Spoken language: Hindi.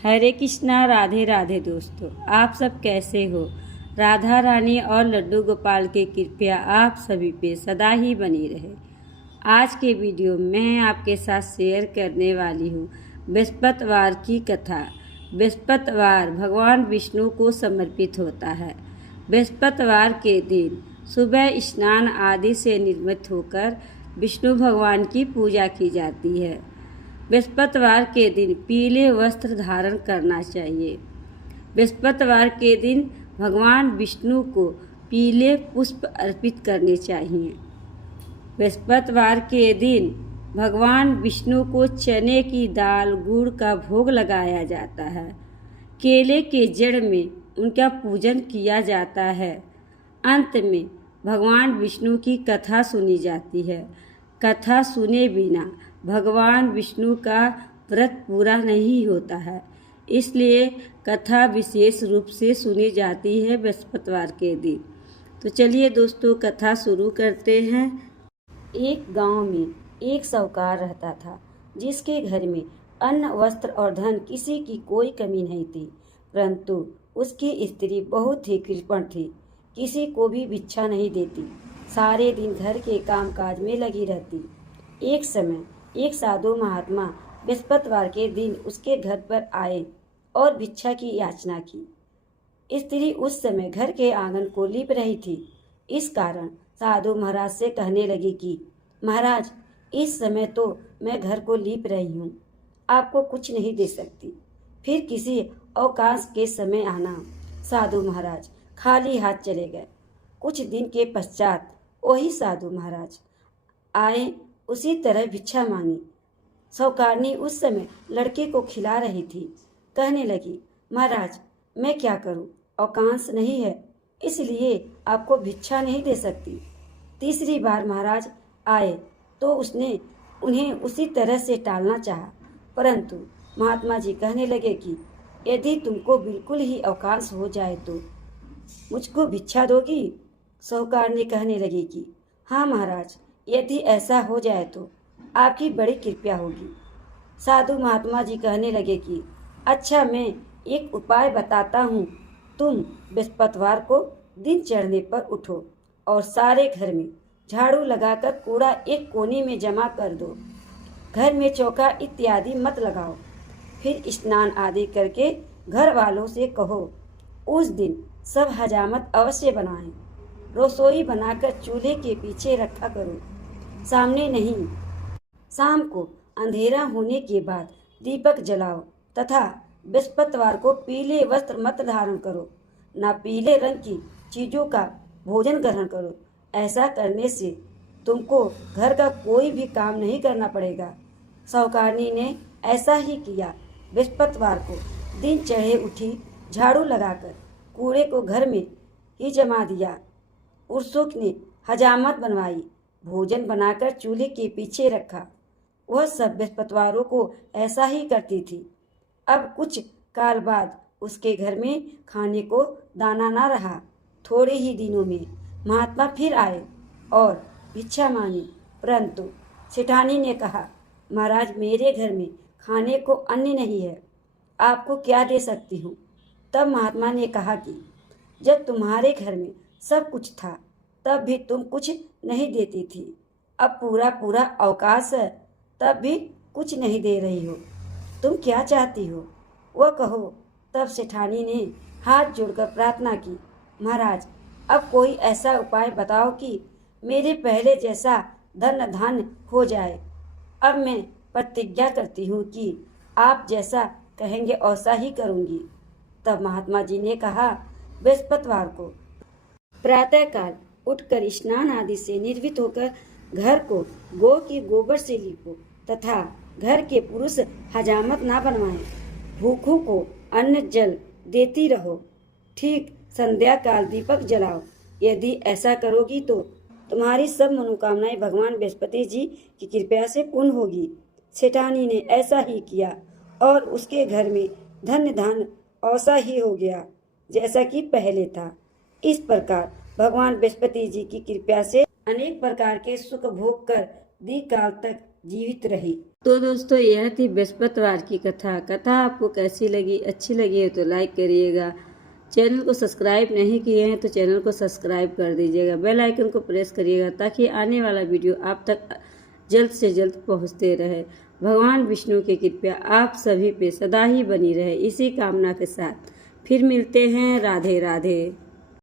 हरे कृष्णा, राधे राधे दोस्तों। आप सब कैसे हो? राधा रानी और लड्डू गोपाल की कृपया आप सभी पे सदा ही बनी रहे। आज के वीडियो में मैं आपके साथ शेयर करने वाली हूँ बृहस्पतिवार की कथा। बृहस्पतिवार भगवान विष्णु को समर्पित होता है। बृहस्पतिवार के दिन सुबह स्नान आदि से निर्मित होकर विष्णु भगवान की पूजा की जाती है। बृहस्पतिवार के दिन पीले वस्त्र धारण करना चाहिए। बृहस्पतिवार के दिन भगवान विष्णु को पीले पुष्प अर्पित करने चाहिए। बृहस्पतिवार के दिन भगवान विष्णु को चने की दाल गुड़ का भोग लगाया जाता है। केले के जड़ में उनका पूजन किया जाता है। अंत में भगवान विष्णु की कथा सुनी जाती है। कथा सुने बिना भगवान विष्णु का व्रत पूरा नहीं होता है, इसलिए कथा विशेष रूप से सुनी जाती है बृहस्पतिवार के दिन। तो चलिए दोस्तों, कथा शुरू करते हैं। एक गांव में एक साहूकार रहता था, जिसके घर में अन्न, वस्त्र और धन किसी की कोई कमी नहीं थी। परंतु उसकी स्त्री बहुत ही कृपण थी, किसी को भी भिक्षा नहीं देती, सारे दिन घर के कामकाज में लगी रहती। एक समय एक साधु महात्मा बृहस्पतिवार के दिन उसके घर पर आए और भिक्षा की याचना की। स्त्री उस समय घर के आंगन को लीप रही थी। इस कारण साधु महाराज से कहने लगी कि महाराज, इस समय तो मैं घर को लीप रही हूँ, आपको कुछ नहीं दे सकती, फिर किसी अवकाश के समय आना। साधु महाराज खाली हाथ चले गए। कुछ दिन के पश्चात वही साधु महाराज आए, उसी तरह भिक्षा मांगी। साहूकारनी उस समय लड़के को खिला रही थी। कहने लगी, महाराज मैं क्या करूं, अवकाश नहीं है, इसलिए आपको भिक्षा नहीं दे सकती। तीसरी बार महाराज आए तो उसने उन्हें उसी तरह से टालना चाहा, परंतु महात्मा जी कहने लगे कि यदि तुमको बिल्कुल ही अवकाश हो जाए तो मुझको भिक्षा दोगी? साहूकारनी कहने लगी कि हाँ महाराज, यदि ऐसा हो जाए तो आपकी बड़ी कृपया होगी। साधु महात्मा जी कहने लगे कि अच्छा, मैं एक उपाय बताता हूँ। तुम बृहस्पतिवार को दिन चढ़ने पर उठो और सारे घर में झाड़ू लगाकर कूड़ा एक कोने में जमा कर दो। घर में चौका इत्यादि मत लगाओ। फिर स्नान आदि करके घर वालों से कहो उस दिन सब हजामत अवश्य बनाएं। रसोई बनाकर चूल्हे के पीछे रखा करो, सामने नहीं। शाम को अंधेरा होने के बाद दीपक जलाओ तथा बृहस्पतिवार को पीले वस्त्र मत धारण करो, ना पीले रंग की चीजों का भोजन ग्रहण करो। ऐसा करने से तुमको घर का कोई भी काम नहीं करना पड़ेगा। साहूकारनी ने ऐसा ही किया। बृहस्पतिवार को दिन चढ़े उठी, झाड़ू लगाकर कूड़े को घर में ही जमा दिया। उत्सुक ने हजामत बनवाई, भोजन बनाकर चूल्हे के पीछे रखा। वह सब बृहस्पतिवारों को ऐसा ही करती थी। अब कुछ काल बाद उसके घर में खाने को दाना न रहा। थोड़े ही दिनों में महात्मा फिर आए और भिक्षा मांगी, परंतु सेठानी ने कहा, महाराज मेरे घर में खाने को अन्न नहीं है, आपको क्या दे सकती हूँ? तब महात्मा ने कहा कि जब तुम्हारे घर में सब कुछ था तब भी तुम कुछ नहीं देती थी, अब पूरा अवकाश है तब भी कुछ नहीं दे रही हो, तुम क्या चाहती हो वह कहो। तब सेठानी ने हाथ जोड़कर प्रार्थना की, महाराज अब कोई ऐसा उपाय बताओ कि मेरे पहले जैसा धन धान्य हो जाए। अब मैं प्रतिज्ञा करती हूँ कि आप जैसा कहेंगे वैसा ही करूँगी। तब महात्मा जी ने कहा, बृहस्पतिवार को प्रातःकाल उठकर स्नान आदि से निर्वित होकर घर को गौ के गोबर से लीपो तथा घर के पुरुष हजामत ना बनवाएं। भूखों को अन्न जल देती रहो। ठीक संध्या काल दीपक जलाओ। यदि ऐसा करोगी तो तुम्हारी सब मनोकामनाएं भगवान बृहस्पति जी की कृपा से पूर्ण होगी। सेठानी ने ऐसा ही किया और उसके घर में धन धान ऐसा ही हो गया जैसा कि पहले था। इस प्रकार भगवान बृहस्पति जी की कृपा से अनेक प्रकार के सुख भोग कर दीर्घ काल तक जीवित रही। तो दोस्तों, यह थी बृहस्पतिवार की कथा। कथा आपको कैसी लगी? अच्छी लगी है तो लाइक करिएगा। चैनल को सब्सक्राइब नहीं किए हैं तो चैनल को सब्सक्राइब कर दीजिएगा। बेल आइकन को प्रेस करिएगा ताकि आने वाला वीडियो आप तक जल्द से जल्द पहुंचते रहे। भगवान विष्णु की कृपा आप सभी पे सदा ही बनी रहे, इसी कामना के साथ फिर मिलते हैं। राधे राधे।